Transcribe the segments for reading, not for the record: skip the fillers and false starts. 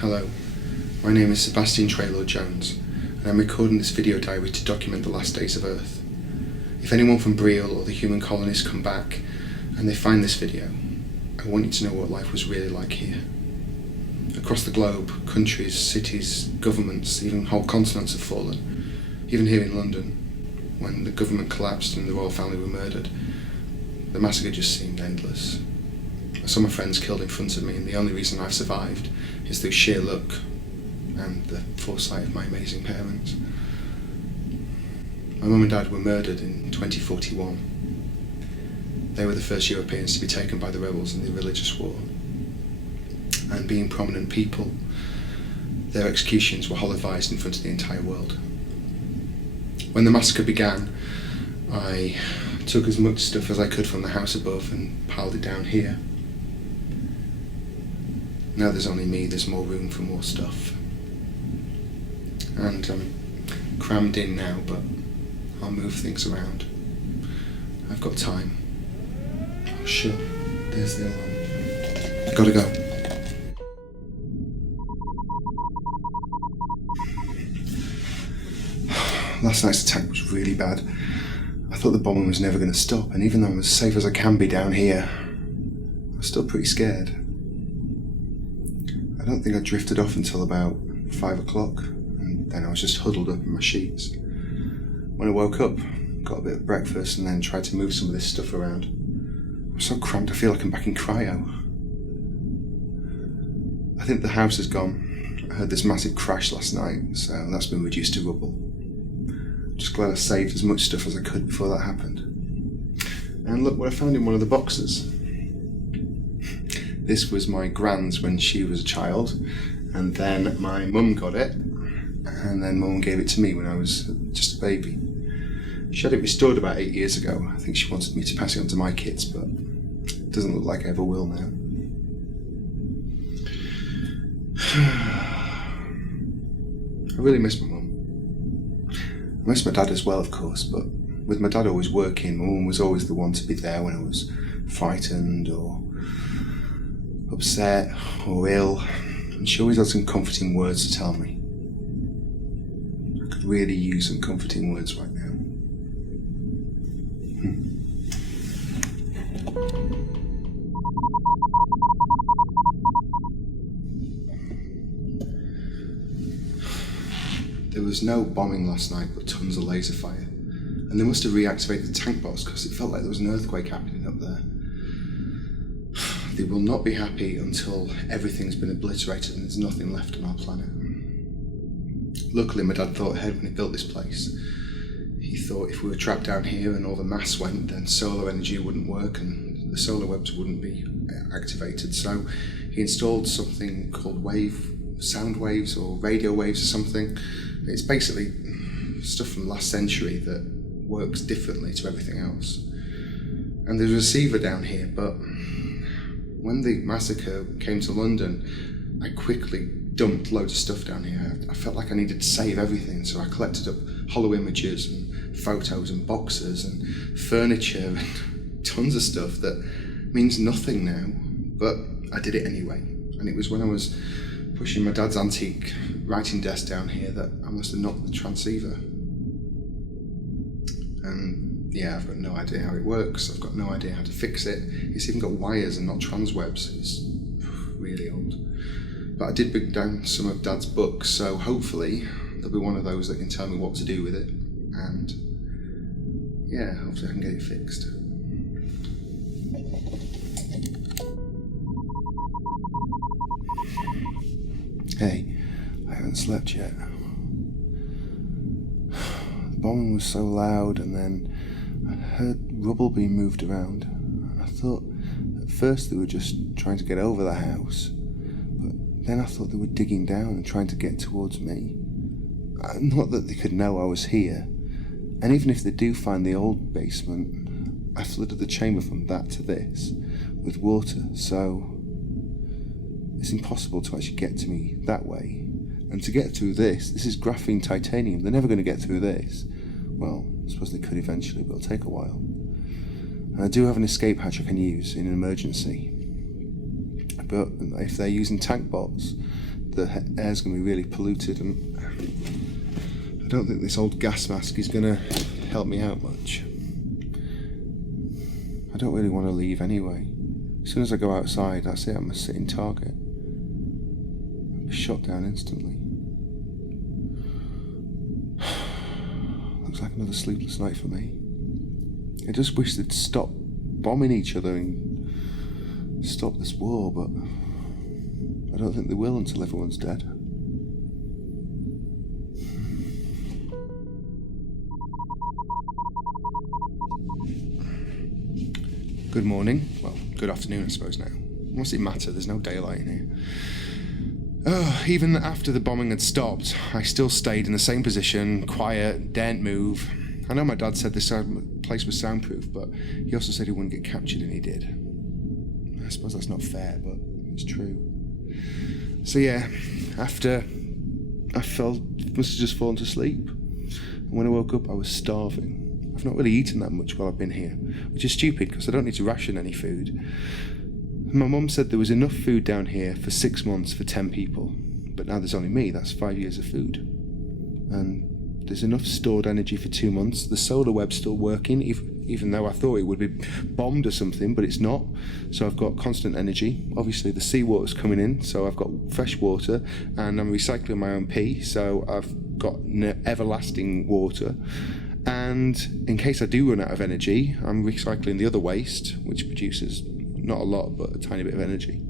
Hello, my name is Sebastian Jones, and I'm recording this video diary to document the last days of Earth. If anyone from Brielle or the human colonists come back and they find this video, I want you to know what life was really like here. Across the globe, countries, cities, governments, even whole continents have fallen. Even here in London, when the government collapsed and the royal family were murdered, the massacre just seemed endless. I saw my friends killed in front of me, and the only reason I've survived is through sheer luck and the foresight of my amazing parents. My mum and dad were murdered in 2041. They were the first Europeans to be taken by the rebels in the religious war. And being prominent people, their executions were televised in front of the entire world. When the massacre began, I took as much stuff as I could from the house above and piled it down here. Now there's only me, there's more room for more stuff. And I'm crammed in now, but I'll move things around. I've got time. Oh shit, there's the alarm. Gotta go. Last night's attack was really bad. I thought the bombing was never going to stop, and even though I'm as safe as I can be down here, I was still pretty scared. I don't think I drifted off until about 5 o'clock, and then I was just huddled up in my sheets. When I woke up, got a bit of breakfast and then tried to move some of this stuff around. I'm so cramped I feel like I'm back in cryo. I think the house is gone. I heard this massive crash last night, so that's been reduced to rubble. Just glad I saved as much stuff as I could before that happened. And look what I found in one of the boxes. This was my gran's when she was a child, and then my mum got it, and then mum gave it to me when I was just a baby. She had it restored about 8 years ago. I think she wanted me to pass it on to my kids, but it doesn't look like I ever will now. I really miss my mum. I miss my dad as well, of course, but with my dad always working, my mum was always the one to be there when I was frightened or upset or ill, and she always had some comforting words to tell me. I could really use some comforting words right now. There was no bombing last night, but tons of laser fire. And they must have reactivated the tank box because it felt like there was an earthquake happening up there. They will not be happy until everything's been obliterated and there's nothing left on our planet. Luckily, my dad thought ahead when he built this place. He thought if we were trapped down here and all the mass went, then solar energy wouldn't work and the solar webs wouldn't be activated. So he installed something called sound waves or radio waves or something. It's basically stuff from last century that works differently to everything else. And there's a receiver down here, but when the massacre came to London, I quickly dumped loads of stuff down here. I felt like I needed to save everything, so I collected up hollow images and photos and boxes and furniture and tons of stuff that means nothing now, but I did it anyway. And it was when I was pushing my dad's antique writing desk down here that I must have knocked the transceiver. And yeah, I've got no idea how it works, I've got no idea how to fix it. It's even got wires and not transwebs. It's really old. But I did bring down some of Dad's books, so hopefully there'll be one of those that can tell me what to do with it. And yeah, hopefully I can get it fixed. Hey, I haven't slept yet. The bombing was so loud, and then I heard rubble being moved around. And I thought at first they were just trying to get over the house, but then I thought they were digging down and trying to get towards me. Not that they could know I was here, and even if they do find the old basement, I flooded the chamber from that to this with water, so it's impossible to actually get to me that way. And to get through this is graphene titanium. They're never going to get through this. Well, I suppose they could eventually, but it'll take a while. And I do have an escape hatch I can use in an emergency. But if they're using tank bots, the air's going to be really polluted, and I don't think this old gas mask is going to help me out much. I don't really want to leave anyway. As soon as I go outside, that's it, I'm a sitting target. I'll be shot down instantly. Looks like another sleepless night for me. I just wish they'd stop bombing each other and stop this war, but I don't think they will until everyone's dead. Good morning. Well, good afternoon, I suppose now. What's it matter? There's no daylight in here. Even after the bombing had stopped, I still stayed in the same position, quiet, daren't move. I know my dad said this place was soundproof, but he also said he wouldn't get captured, and he did. I suppose that's not fair, but it's true. So yeah, after I must have just fallen to sleep. And when I woke up, I was starving. I've not really eaten that much while I've been here, which is stupid because I don't need to ration any food. My mum said there was enough food down here for 6 months for 10 people, but now there's only me. That's 5 years of food. And there's enough stored energy for 2 months. The solar web's still working, even though I thought it would be bombed or something, but it's not. So I've got constant energy. Obviously the seawater's coming in, so I've got fresh water, and I'm recycling my own pee, so I've got everlasting water. And in case I do run out of energy, I'm recycling the other waste, which produces not a lot, but a tiny bit of energy.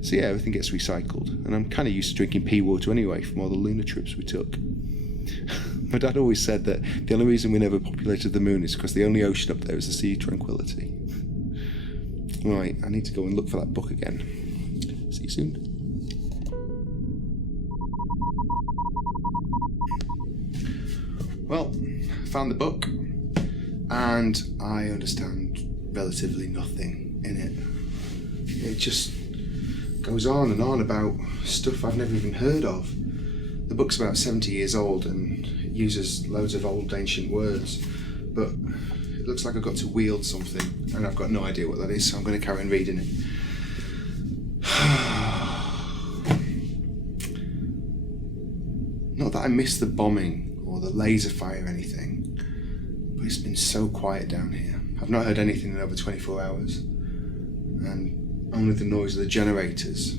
So yeah, everything gets recycled. And I'm kind of used to drinking pea water anyway from all the lunar trips we took. My dad always said that the only reason we never populated the moon is because the only ocean up there is the Sea of Tranquility. Right, I need to go and look for that book again. See you soon. Well, I found the book, and I understand relatively nothing in it. It just goes on and on about stuff I've never even heard of. The book's about 70 years old and it uses loads of old ancient words, but it looks like I've got to wield something, and I've got no idea what that is, so I'm going to carry on reading it. Not that I miss the bombing or the laser fire or anything, but it's been so quiet down here. I've not heard anything in over 24 hours, and only the noise of the generators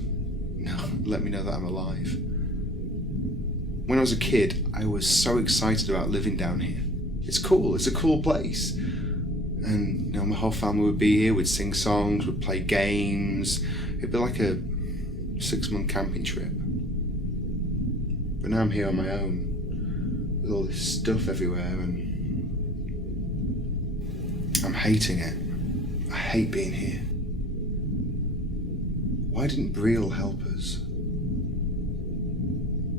let me know that I'm alive. When I was a kid, I was so excited about living down here. It's cool, it's a cool place. And my whole family would be here, we'd sing songs, we'd play games. It'd be like a 6-month camping trip. But now I'm here on my own, with all this stuff everywhere, and I'm hating it. I hate being here. Why didn't Breel help us?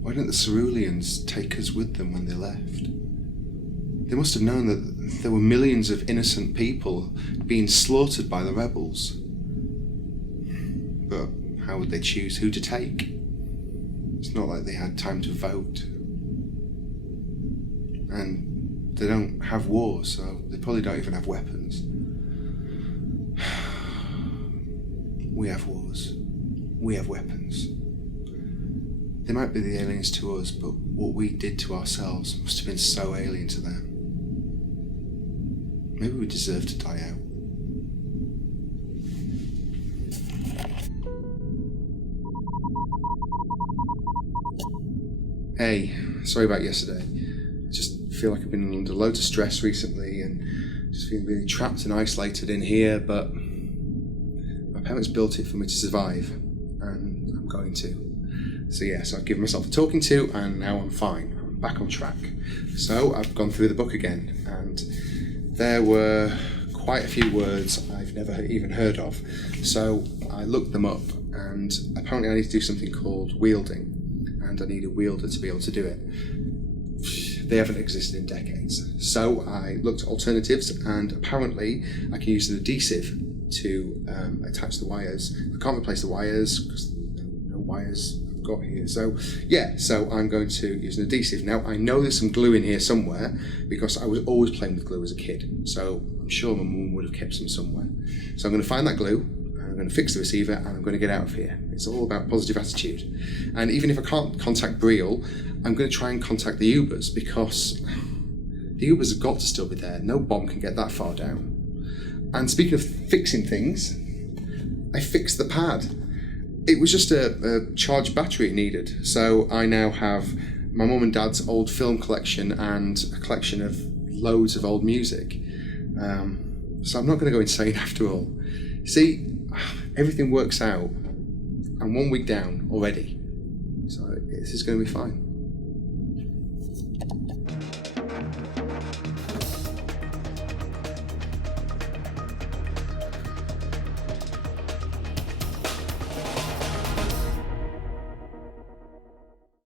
Why didn't the Ceruleans take us with them when they left? They must have known that there were millions of innocent people being slaughtered by the rebels. But how would they choose who to take? It's not like they had time to vote. And they don't have wars, so they probably don't even have weapons. We have wars. We have weapons. They might be the aliens to us, but what we did to ourselves must have been so alien to them. Maybe we deserve to die out. Hey, sorry about yesterday. I just feel like I've been under loads of stress recently and just feeling really trapped and isolated in here, but my parents built it for me to survive, and I'm going to. So yeah, so I've given myself a talking to, and now I'm fine. I'm back on track. So I've gone through the book again, and there were quite a few words I've never even heard of. So I looked them up, and apparently I need to do something called wielding, and I need a wielder to be able to do it. They haven't existed in decades. So I looked at alternatives, and apparently I can use an adhesive to attach the wires. I can't replace the wires because no wires I've got here. So yeah, so I'm going to use an adhesive. Now I know there's some glue in here somewhere because I was always playing with glue as a kid. So I'm sure my mum would have kept some somewhere. So I'm going to find that glue, and I'm going to fix the receiver, and I'm going to get out of here. It's all about positive attitude. And even if I can't contact Briel, I'm going to try and contact the Ubers, because the Ubers have got to still be there. No bomb can get that far down. And speaking of fixing things, I fixed the pad. It was just a charged battery it needed. So I now have my mum and dad's old film collection and a collection of loads of old music. So I'm not going to go insane after all. See, everything works out. I'm 1 week down already. So this is going to be fine.